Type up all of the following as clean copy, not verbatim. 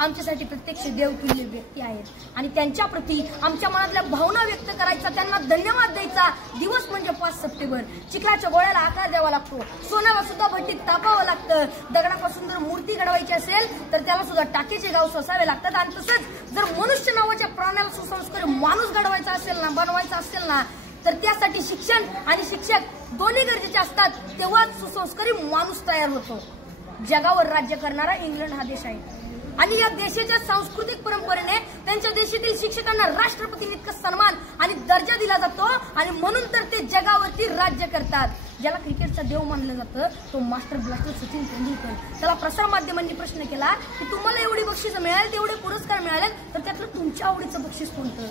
आमच्यासाठी प्रत्यक्ष देवतुल्य व्यक्ती आहेत आणि त्यांच्या प्रती आमच्या मनातल्या भावना व्यक्त करायचा, त्यांना धन्यवाद द्यायचा दिवस म्हणजे 5 सप्टेंबर. चिखलाच्या गोळ्याला आकार द्यावा लागतो, सोन्याला सुद्धा भट्टीत तापावं लागतं, दगडापासून जर मूर्ती घडवायची असेल तर त्याला सुद्धा टाकीचे गाव सोसावे लागतात. आणि तसंच जर मनुष्य नावाच्या प्राण्याला सुसंस्कारी माणूस घडवायचा असेल ना, बनवायचा असेल ना, तर त्यासाठी शिक्षण आणि शिक्षक दोन्ही गरजेचे असतात. तेव्हाच सुसंस्कारी माणूस तयार होतो. जगावर राज्य करणारा इंग्लंड हा देश आहे आणि या देशाच्या सांस्कृतिक परंपरेने त्यांच्या देशातील शिक्षकांना राष्ट्रपतींइतका सन्मान आणि दर्जा दिला जातो आणि म्हणून तर ते जगावरती राज्य करतात. ज्याला क्रिकेटचा देव मानलं जातं तो मास्टर ब्लास्टर सचिन तेंडुलकर. त्याला प्रसार माध्यमांनी प्रश्न केला की तुम्हाला एवढी बक्षीस मिळाली, तेवढे पुरस्कार मिळाले, तर त्यातलं तुमच्या आवडीचं बक्षीस कोणतं?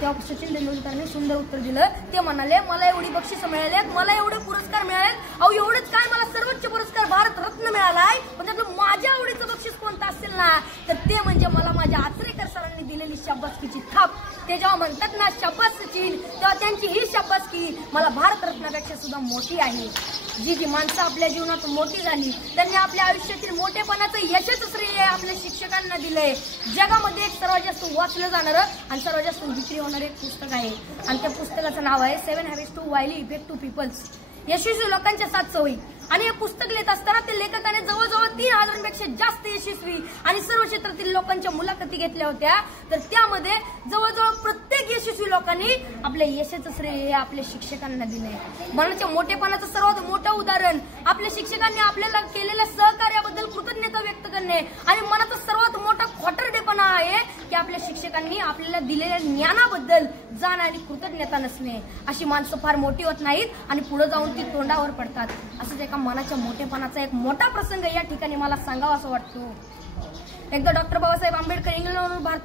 तेव्हा सचिन तेंडुलकरने सुंदर उत्तर दिलं. ते म्हणाले, मला एवढी बक्षीस मिळालीत, मला एवढे पुरस्कार मिळालेत, अहो एवढंच काय, मला सर्वोच्च पुरस्कार भारत रत्न मिळालाय, पण त्यातलं माझ्या आवडीचं बक्षीस कोणतं असेल ना, तर ते म्हणजे मला माझ्या आचरेकर सरांनी दिलेली शाबासकीची थाप. ते जेव्हा म्हणतात ना शाबास सचिन, तेव्हा त्यांची ही शाबासकी मला भारत रत्नापेक्षा सुद्धा मोठी आहे. जी माणसं आपल्या जीवनात मोठी झाली त्यांनी आपल्या आयुष्यातील मोठेपणाचं यशच श्रेय आपल्या शिक्षकांना दिलंय. जगामध्ये एक सर्वात जास्त वाचलं जाणारं आणि सर्वात जास्त विक्री होणारं एक पुस्तक आहे आणि त्या पुस्तकाचं नाव आहे 7 Habits to Highly Effective People. यशस्वी लोकांच्या 7 सवयी. आणि हे पुस्तक लिहित असताना ते लेखकाने जवळजवळ 3000पेक्षा जास्त यशस्वी आणि सर्व क्षेत्रातील लोकांच्या मुलाखती घेतल्या होत्या. तर त्यामध्ये जवळजवळ प्रत्येक यशस्वी लोकांनी आपल्या यशाचं श्रेय आपल्या शिक्षकांना दिलंय. मनाच्या मोठेपणाचं सर्वात मोठं उदाहरण आपल्या शिक्षकांनी आपल्याला केलेल्या सहकार्याबद्दल कृतज्ञता व्यक्त करणे आणि मनाचा सर्वात मोठा खोटरडेपणा आहे की आपल्या शिक्षकांनी आपल्याला दिलेल्या ज्ञानाबद्दल जाण आणि कृतज्ञता नसणे. अशी माणसं फार मोठी होत नाहीत आणि पुढे जाऊन ती तोंडावर पडतात. असंच एका मनाच्या मोठेपणाचा एक मोठा प्रसंग या ठिकाणी मला सांगावा असं वाटतो. एकदा डॉक्टर बाबासाहेब आंबेडकर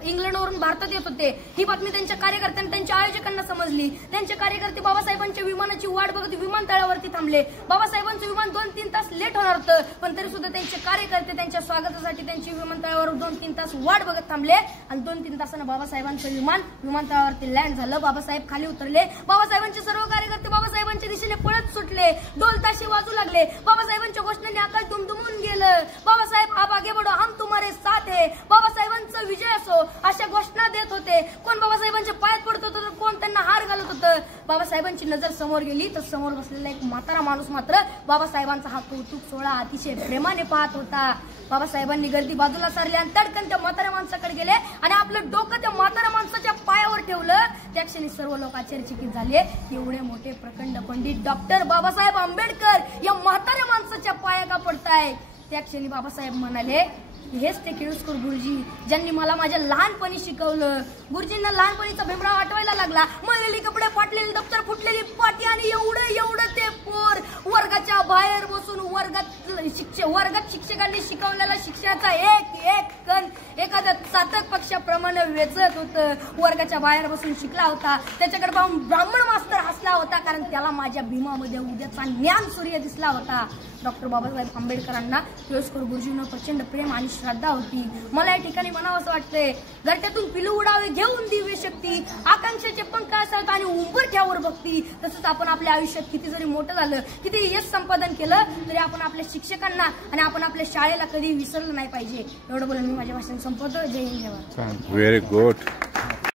इंग्लंडवरून भारतात येत होते. ही बातमी त्यांच्या कार्यकर्त्यांना, त्यांच्या आयोजकांना समजली. त्यांचे कार्यकर्ते बाबासाहेबांच्या विमानाची वाट बघत विमानतळावरती थांबले. बाबासाहेबांचं विमान 2-3 तास लेट होणार होतं, पण तरी सुद्धा त्यांचे कार्यकर्ते त्यांच्या स्वागतासाठी त्यांची विमानतळावर 2-3 तास वाट बघत थांबले आणि 2-3 तासानं बाबासाहेबांचं विमान विमानतळावरती लँड झालं. बाबासाहेब खाली उतरले. बाबासाहेबांचे सर्व कार्यकर्ते बाबासाहेबांच्या दिशेने पळत सुटले. ढोल ताशे वाजू लागले. बाबासाहेबांच्या घोषणांनी आकाश दुमदुमून गेलं. बाबासाहेब आप आगे बढ़ो, हम तुम्हारे साथ है. बाबासाहेबांचा विजय असो अशा घोषणा देत होते. कोण बाबासाहेबांच्या पायात पडत होतं तर कोण त्यांना हार घालत होतं. बाबासाहेबांची नजर समोर गेली तर समोर बसलेला एक म्हातारा माणूस मात्र बाबासाहेबांचा हा कौतुक सोहळा अतिशय प्रेमाने पाहत होता. बाबासाहेबांनी गर्दी बाजूला सारली आणि तडकन त्या म्हाताऱ्या माणसाकडे गेले आणि आपलं डोकं त्या म्हाताऱ्या माणसाच्या पायावर ठेवलं. त्या क्षणी सर्व लोक आश्चर्यचकित झाले. एवढे मोठे प्रखंड पंडित डॉक्टर बाबासाहेब आंबेडकर या म्हाताऱ्या माणसाच्या पाया का पडताय? त्या क्षणी बाबासाहेब म्हणाले, हेच ते केळुस्कर गुरुजी ज्यांनी मला माझ्या लहानपणी शिकवलं. गुरुजींना लहानपणीचा भेंबडा आठवायला लागला. मळलेली कपडे, फाटलेली दप्तर, फुटलेली पाटी आणि एवढं ते पोर वर्गाच्या बाहेर बसून वर्गात शिक्षकांनी शिकवलेला शिक्षणाचा एक कण एखाद्या चातक पक्षाप्रमाणे वेचत होतं. वर्गाच्या बाहेर बसून शिकला होता. त्याच्याकडे पाहून ब्राह्मण मास्तर हसला होता, कारण त्याला माझ्या भीमामध्ये उद्याचा ज्ञान सूर्य दिसला होता. डॉक्टर बाबासाहेब आंबेडकरांना केळुस्कर गुरुजींना प्रचंड प्रेम आणि श्रद्धा होती. मला या ठिकाणी म्हणावं असं वाटतंय, घरट्यातून पिलू उडावे घेऊन दिव्य शक्ती, आकांक्षाचे पंख असतात आणि उंबरठ्यावर भक्ती. तसंच आपण आपल्या आयुष्यात किती जरी मोठं झालं, किती यश संपादन केलं तरी आपण आपल्या शिक्षकांना आणि आपण आपल्या शाळेला कधी विसरलं नाही पाहिजे. एवढं बोलून मी माझ्या भाषण संपवतो. जय हिंद. Very good.